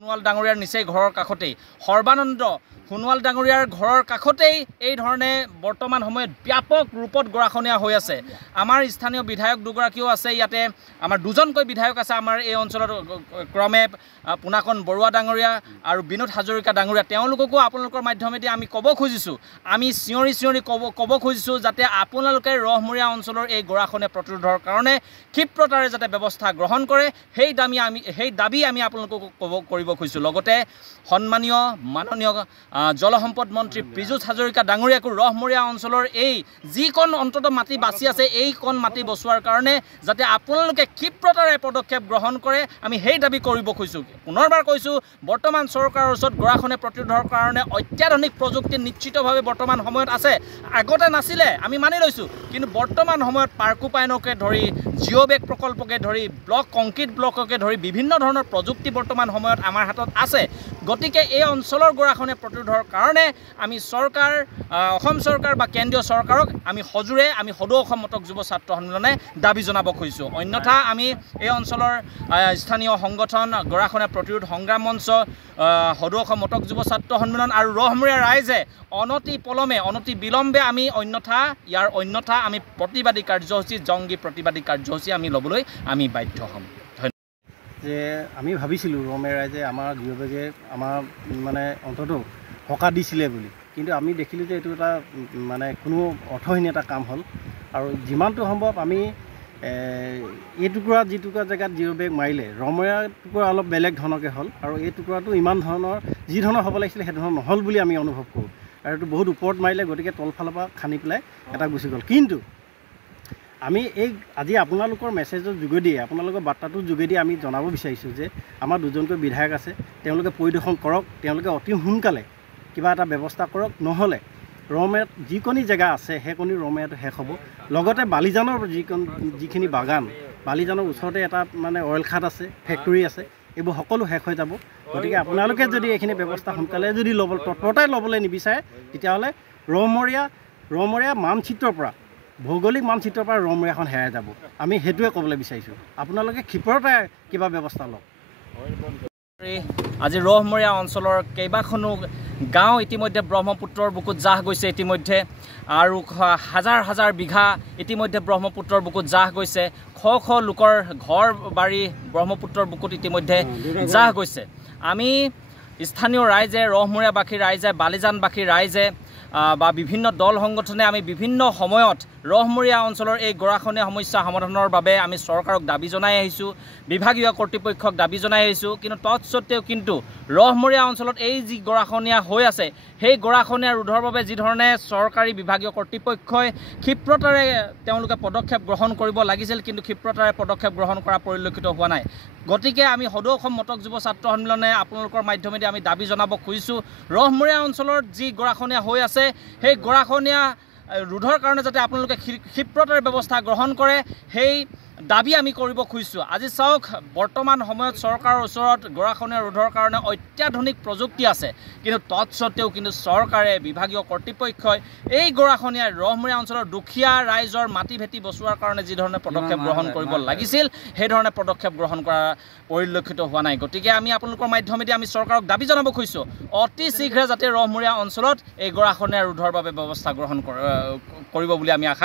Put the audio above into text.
সোণোৱাল ডাঙৰীয়াৰ নিচেই ঘৰৰ কাষতেই সৰ্বানন্দ সোণোৱাল ডাঙৰীয়াৰ ঘৰৰ কাষতেই এই ধৰণে বৰ্তমান সময়ত ব্যাপক ৰূপত গৰাখনীয়া হৈ আছে। আমাৰ স্থানীয় বিধায়ক দুগৰাকীও আছে ইয়াতে, আমাৰ দুজনকৈ বিধায়ক আছে আমাৰ এই অঞ্চলত, ক্ৰমে পুনাকন বৰুৱা ডাঙৰীয়া আৰু বিনোদ হাজৰিকা ডাঙৰীয়া। তেওঁলোককো আপোনালোকৰ মাধ্যমেদি আমি ক'ব খুজিছোঁ, আমি চিঞৰি চিঞৰি ক'ব খুজিছোঁ যাতে আপোনালোকে ৰহমূৰীয়া অঞ্চলৰ এই গৰাখনীয়া প্ৰতিৰোধৰ কাৰণে ক্ষিপ্ৰতাৰে যাতে ব্যৱস্থা গ্ৰহণ কৰে, সেই দাবী আমি আপোনালোকক কৰিব খুজিছোঁ। লগতে সন্মানীয় মাননীয় জলসম্পদ মন্ত্ৰী পীযুষ হাজৰিকা ডাঙৰীয়াকো ৰহমূৰীয়া অঞ্চলৰ এই যিকণ অন্তত মাটি বাচি আছে এইকণ মাটি বচোৱাৰ কাৰণে যাতে আপোনালোকে ক্ষিপ্ৰতাৰে পদক্ষেপ গ্ৰহণ কৰে, আমি সেই দাবী কৰিব খুজিছোঁ। পুনৰবাৰ কৈছোঁ, বৰ্তমান চৰকাৰৰ ওচৰত গৰাখনীয়া প্ৰতিৰোধৰ কাৰণে অত্যাধুনিক প্ৰযুক্তি নিশ্চিতভাৱে বৰ্তমান সময়ত আছে। আগতে নাছিলে আমি মানি লৈছোঁ, কিন্তু বৰ্তমান সময়ত পাৰ্কোপাইনকে ধৰি জিঅ'বেগ প্ৰকল্পকে ধৰি কংক্ৰিট ব্লককে ধৰি বিভিন্ন ধৰণৰ প্ৰযুক্তি বৰ্তমান সময়ত আমাৰ হাতত আছে। গতিকে এই অঞ্চলৰ গৰাখনীয়া প্ৰতিৰোধৰ কাৰণে আমি চৰকাৰ, অসম চৰকাৰ বা কেন্দ্ৰীয় চৰকাৰক আমি সদৌ অসম মটক যুৱ ছাত্ৰ সন্মিলনে দাবী জনাব খুজিছোঁ। অন্যথা আমি এই অঞ্চলৰ স্থানীয় সংগঠন গৰাখনীয়া প্ৰতিৰোধ সংগ্ৰাম মঞ্চ, সদৌ অসম মটক যুৱ ছাত্ৰ সন্মিলন আৰু ৰহমূৰীয়া ৰাইজে অনতি বিলম্বে আমি অন্যথা আমি প্ৰতিবাদী কাৰ্যসূচী, জংগী প্ৰতিবাদী কাৰ্যসূচী আমি ল'বলৈ আমি বাধ্য হ'ম। যে আমি ভাবিছিলোঁ ৰহমূৰীয়া ৰাইজে আমাৰ জিঅ'বেগে আমাৰ মানে অন্তত সকাহ দিছিলে বুলি, কিন্তু আমি দেখিলোঁ যে এইটো এটা মানে কোনো অৰ্থহীন এটা কাম হ'ল। আৰু যিমানটো সম্ভৱ আমি এই টুকুৰা যিটুকুৰা জেগাত জিঅ'বেগ মাৰিলে, ৰহমূৰীয়া টুকুৰা অলপ বেলেগ ধৰণকৈ হ'ল, আৰু এই টুকুৰাটো ইমান ধৰণৰ যি ধৰণৰ হ'ব লাগিছিলে সেই ধৰণৰ নহ'ল বুলি আমি অনুভৱ কৰোঁ। আৰু এইটো বহুত ওপৰত মাৰিলে, গতিকে তলফালৰ পৰা খান্দি পেলাই এটা গুচি গ'ল। কিন্তু আমি আজি আপোনালোকৰ মেছেজৰ যোগেদি, আপোনালোকৰ বাৰ্তাটোৰ যোগেদি আমি জনাব বিচাৰিছোঁ যে আমাৰ দুজনকৈ বিধায়ক আছে, তেওঁলোকে পৰিদৰ্শন কৰক, তেওঁলোকে অতি সোনকালে কিবা এটা ব্যৱস্থা কৰক, নহ'লে ৰহমূৰীয়াত যিকণি জেগা আছে সেইকণি ৰহমূৰীয়াটো শেষ হ'ব। লগতে বালিজানৰ যিখিনি বাগান, বালিজানৰ ওচৰতে এটা মানে অইল খাদ আছে, ফেক্টৰী আছে, এইবোৰ সকলো শেষ হৈ যাব। গতিকে আপোনালোকে যদি এইখিনি ব্যৱস্থা সোনকালে যদি তৎপৰতাই ল'বলৈ নিবিচাৰে, তেতিয়াহ'লে ৰহমূৰীয়া মানচিত্ৰৰ পৰা, ভৌগোলিক মানচিত্ৰৰ পৰা ৰহমূৰীয়াখন হেৰাই যাব। আমি সেইটোৱে ক'বলৈ বিচাৰিছোঁ, আপোনালোকে ক্ষিপ্ৰতাৰে কিবা ব্যৱস্থা লওক। আজি ৰহমূৰীয়া অঞ্চলৰ কেইবাখনো গাঁও ইতিমধ্যে ব্ৰহ্মপুত্ৰৰ বুকুত জাহ গৈছে ইতিমধ্যে, আৰু হাজাৰ হাজাৰ বিঘা ইতিমধ্যে ব্ৰহ্মপুত্ৰৰ বুকুত জাহ গৈছে। শ লোকৰ ঘৰ বাৰী ব্ৰহ্মপুত্ৰৰ বুকুত ইতিমধ্যে জাহ গৈছে। আমি স্থানীয় ৰাইজে, ৰহমূৰীয়াবাসী ৰাইজে, বালিজানবাসী ৰাইজে বা বিভিন্ন দল সংগঠনে আমি বিভিন্ন সময়ত ৰহমূৰীয়া অঞ্চলৰ এই গৰাখনীয়া সমস্যা সমাধানৰ বাবে আমি চৰকাৰক দাবী জনাই আহিছোঁ, বিভাগীয় কৰ্তৃপক্ষক দাবী জনাই আহিছোঁ। কিন্তু তৎসত্ত্বেও কিন্তু ৰহমূৰীয়া অঞ্চলত এই যি গৰাখনীয়া হৈ আছে, সেই গৰাখনীয়া ৰোধৰ বাবে যিধৰণে চৰকাৰী বিভাগীয় কৰ্তৃপক্ষই ক্ষিপ্ৰতাৰে তেওঁলোকে পদক্ষেপ গ্ৰহণ কৰিব লাগিছিল, কিন্তু ক্ষিপ্ৰতাৰে পদক্ষেপ গ্ৰহণ কৰা পৰিলক্ষিত হোৱা নাই। গতিকে আমি সদৌ অসম মটক যুৱ ছাত্ৰ সন্মিলনে আপোনালোকৰ মাধ্যমেদি আমি দাবী জনাব খুজিছোঁ, ৰহমূৰীয়া অঞ্চলত যি গৰাখনীয়া হৈ আছে, সেই গৰাখনীয়া ৰোধৰ কাৰণে যাতে আপোনালোকে ক্ষিপ্ৰতাৰে ব্যৱস্থা গ্ৰহণ কৰে, সেই দাবী আমি কৰিব খুজিছোঁ। আজি চাওক, বৰ্তমান সময়ত চৰকাৰৰ ওচৰত গৰাখনীয়া ৰোধৰ কাৰণে অত্যাধুনিক প্ৰযুক্তি আছে, কিন্তু তৎসত্ত্বেও কিন্তু চৰকাৰে, বিভাগীয় কৰ্তৃপক্ষই এই গৰাখনীয়া ৰহমূৰীয়া অঞ্চলৰ দুখীয়া ৰাইজৰ মাটি ভেটি বচোৱাৰ কাৰণে যিধৰণে পদক্ষেপ গ্ৰহণ কৰিব লাগিছিল, সেইধৰণে পদক্ষেপ গ্ৰহণ কৰা পৰিলক্ষিত হোৱা নাই। গতিকে আমি আপোনালোকৰ মাধ্যমেদি আমি চৰকাৰক দাবী জনাব খুজিছোঁ, অতি শীঘ্ৰে যাতে ৰহমূৰীয়া অঞ্চলত এই গৰাখনীয়া ৰোধৰ বাবে ব্যৱস্থা গ্ৰহণ কৰিব বুলি আমি আশা